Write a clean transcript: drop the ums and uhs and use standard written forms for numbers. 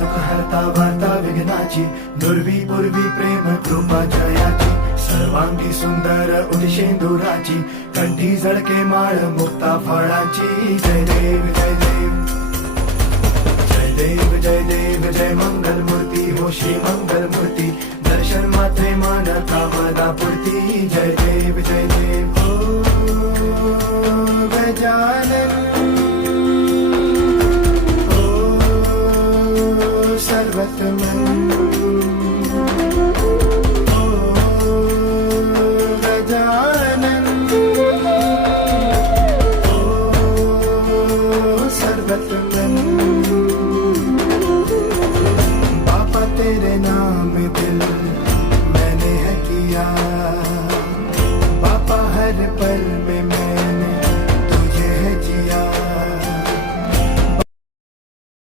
दुःख हरता वार्ता विघ्नाची, दुर्वी पूर्वी प्रेम कृपा जयाची, सर्वांगी सुंदर उदिशेंदुराची, कंठी झळके माळ मुक्ता फळाची. जय देव जय देव जय देव जय देव जय मंगल मूर्ती हो श्री मंगल मूर्ती, दर्शन मात्रे मान कामना पूर्ती. जय देव जय देव ओ गजानन सर्वतमन ओ गजानन ओ सर्वतमन.